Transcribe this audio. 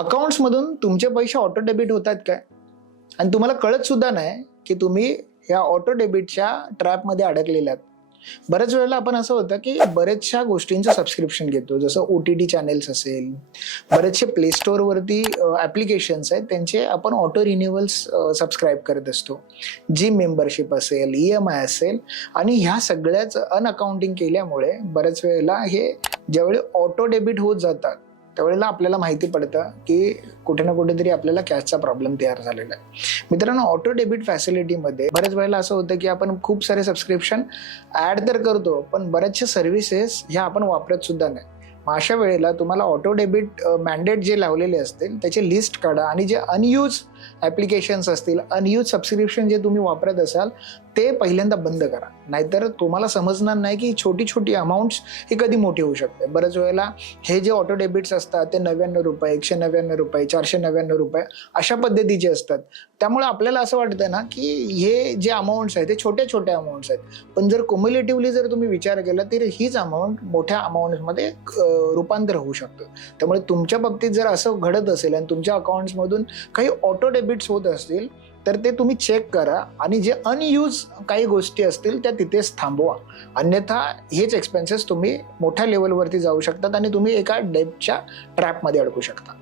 अकाउंट्समधून तुमचे पैसे auto debit होतात काय आणि तुम्हाला कळत सुद्धा नाही की तुम्ही या ऑटो डेबिटच्या ट्रॅपमध्ये अडकलेले आहात. बऱ्याच वेळेला आपण असं होतं की बरेचशा गोष्टींचं सबस्क्रिप्शन घेतो, जसं OTT चॅनेल्स असेल, बरेचसे प्ले स्टोअरवरती ॲप्लिकेशन्स आहेत त्यांचे आपण ऑटो रिन्युअल्स सबस्क्राईब करत असतो. जिम मेंबरशिप असेल, EMI असेल, आणि ह्या सगळ्याच अनअकाउंटिंग केल्यामुळे बऱ्याच वेळेला हे ज्यावेळी ऑटो डेबिट होत जातात त्यावेळेला आपल्याला माहिती पडतं की कुठे ना कुठेतरी आपल्याला कॅशचा प्रॉब्लेम तयार झालेला आहे. मित्रांनो, ऑटो डेबिट फॅसिलिटीमध्ये बऱ्याच वेळेला असं होतं की आपण खूप सारे सबस्क्रिप्शन ॲड तर करतो, पण बऱ्याचशा सर्व्हिसेस ह्या आपण वापरत सुद्धा नाही. मग अशा वेळेला तुम्हाला ऑटो डेबिट मॅन्डेट जे लावलेले असतील त्याची लिस्ट काढा आणि जे अनयूज ॲप्लिकेशन्स असतील, अनयूज सबस्क्रिप्शन जे तुम्ही वापरत असाल ते पहिल्यांदा बंद करा. नाहीतर तुम्हाला समजणार नाही की छोटी छोटी अमाऊंट्स ही कधी मोठी होऊ शकते. बऱ्याच वेळेला हे जे ऑटो डेबिट्स असतात ते ₹99, ₹199, ₹499 अशा पद्धतीचे असतात. त्यामुळे आपल्याला असं वाटतं ना की हे जे अमाऊंट्स आहेत ते छोट्या छोट्या अमाऊंट्स आहेत, पण जर क्युम्युलेटिव्हली जर तुम्ही विचार केला तर हीच अमाऊंट मोठ्या अमाऊंट्समध्ये रूपांतर होऊ शकतं. त्यामुळे तुमच्या बाबतीत जर असं घडत असेल आणि तुमच्या अकाउंट्समधून काही ऑटो डेबिट्स होत असतील तर ते तुम्ही चेक करा आणि जे अनयूज काही गोष्टी असतील त्या तिथेच थांबवा. अन्यथा हेच एक्सपेन्सेस तुम्ही मोठ्या लेवलवरती जाऊ शकतात आणि तुम्ही एका डेब्टच्या ट्रॅपमध्ये अडकू शकता.